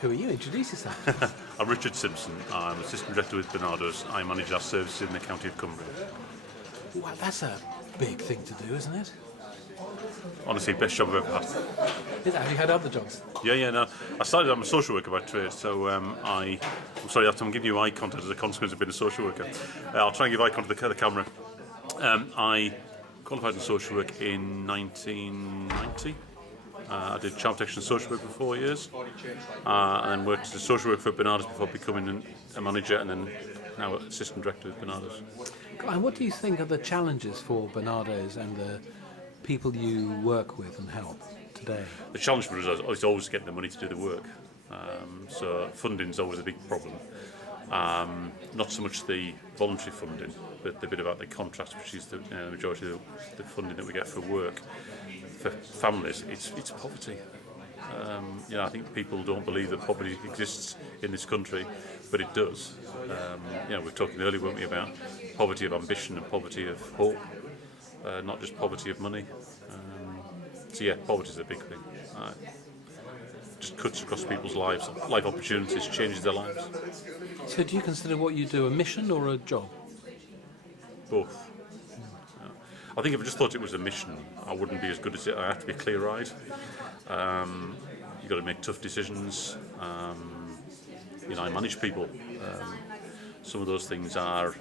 Who are you? Introduce yourself. I'm Richard Simpson. I'm Assistant Director with Barnardos. I manage our services in the county of Cumbria. Well, that's a big thing to do, isn't it? Honestly, best job I've ever had. Have you had other jobs? No. I'm a social worker by trade, so I'm sorry, I'm giving you eye contact as a consequence of being a social worker. I'll try and give eye contact to the camera. I qualified in social work in 1990. I did child protection and social work for 4 years, and then worked as a social worker for Barnardos before becoming a manager, and then now assistant director with Barnardos. And what do you think are the challenges for Barnardos and the people you work with and help today? The challenge for us is always getting the money to do the work. So funding is always a big problem. Not so much the voluntary funding, but the bit about the contracts, which is the majority of the funding that we get for work. For families, it's poverty. I think people don't believe that poverty exists in this country, but it does. We were talking earlier, weren't we, about poverty of ambition and poverty of hope, not just poverty of money. Poverty is a big thing. Just cuts across people's lives, life opportunities, changes their lives. So do you consider what you do a mission or a job? Both. I think if I just thought it was a mission, I wouldn't be as good as it. I have to be clear-eyed. You've got to make tough decisions. I manage people. Some of those things are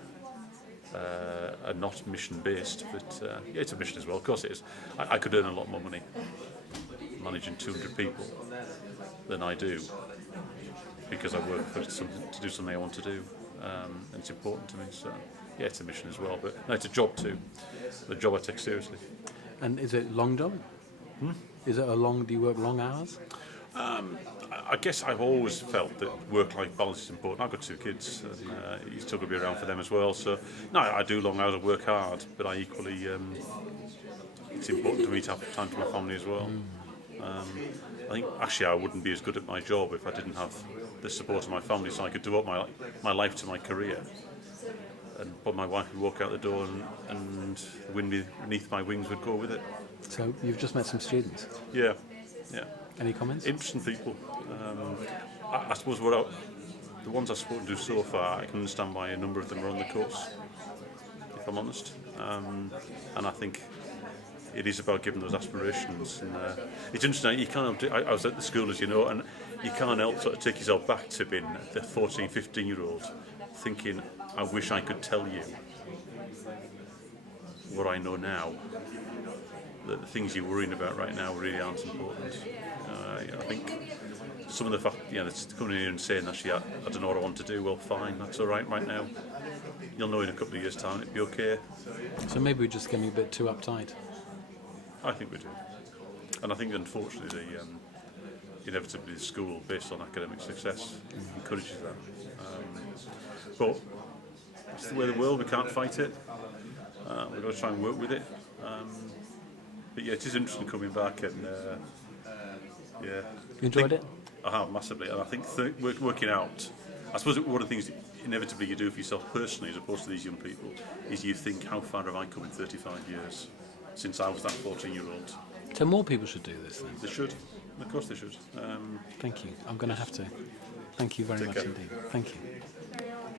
not mission-based, but it's a mission as well. Of course it is. I could earn a lot more money managing 200 people than I do, because I work to do something I want to do, and it's important to me. So it's a mission as well, but no, it's a job too. The job I take seriously. And is it a long job? Is it do you work long hours? I guess I've always felt that work-life balance is important. I've got 2 kids, and you're still going to be around for them as well. So, no, I do long hours, I work hard, but I equally, it's important to me to have time for my family as well. I think actually I wouldn't be as good at my job if I didn't have the support of my family, so I could devote my life to my career. But my wife would walk out the door and the wind beneath my wings would go with it. So you've just met some students? Yeah. Any comments? Interesting people. I suppose the ones I've spoken to so far, I can understand why a number of them are on the course, if I'm honest. And I think it is about giving those aspirations. And it's interesting, you can't. I was at the school, as you know, and you can't help sort of take yourself back to being the 14, 15-year-old, thinking, I wish I could tell you what I know now, that the things you're worrying about right now really aren't important. I think some of the fact, that's coming in here and saying, actually, I don't know what I want to do, well, fine, that's all right now. You'll know in a couple of years' time, it'll be okay. So maybe we're just getting a bit too uptight. I think we do. And I think, unfortunately, inevitably the school, based on academic success, encourages that. But it's the way of the world, we can't fight it. We've got to try and work with it. But it is interesting coming back and You enjoyed it? I have, massively. And I think working out, I suppose one of the things inevitably you do for yourself personally, as opposed to these young people, is you think, how far have I come in 35 years since I was that 14-year-old? So more people should do this then? They should. Of course they should. Thank you. I'm going to have to. Thank you very much indeed. Thank you.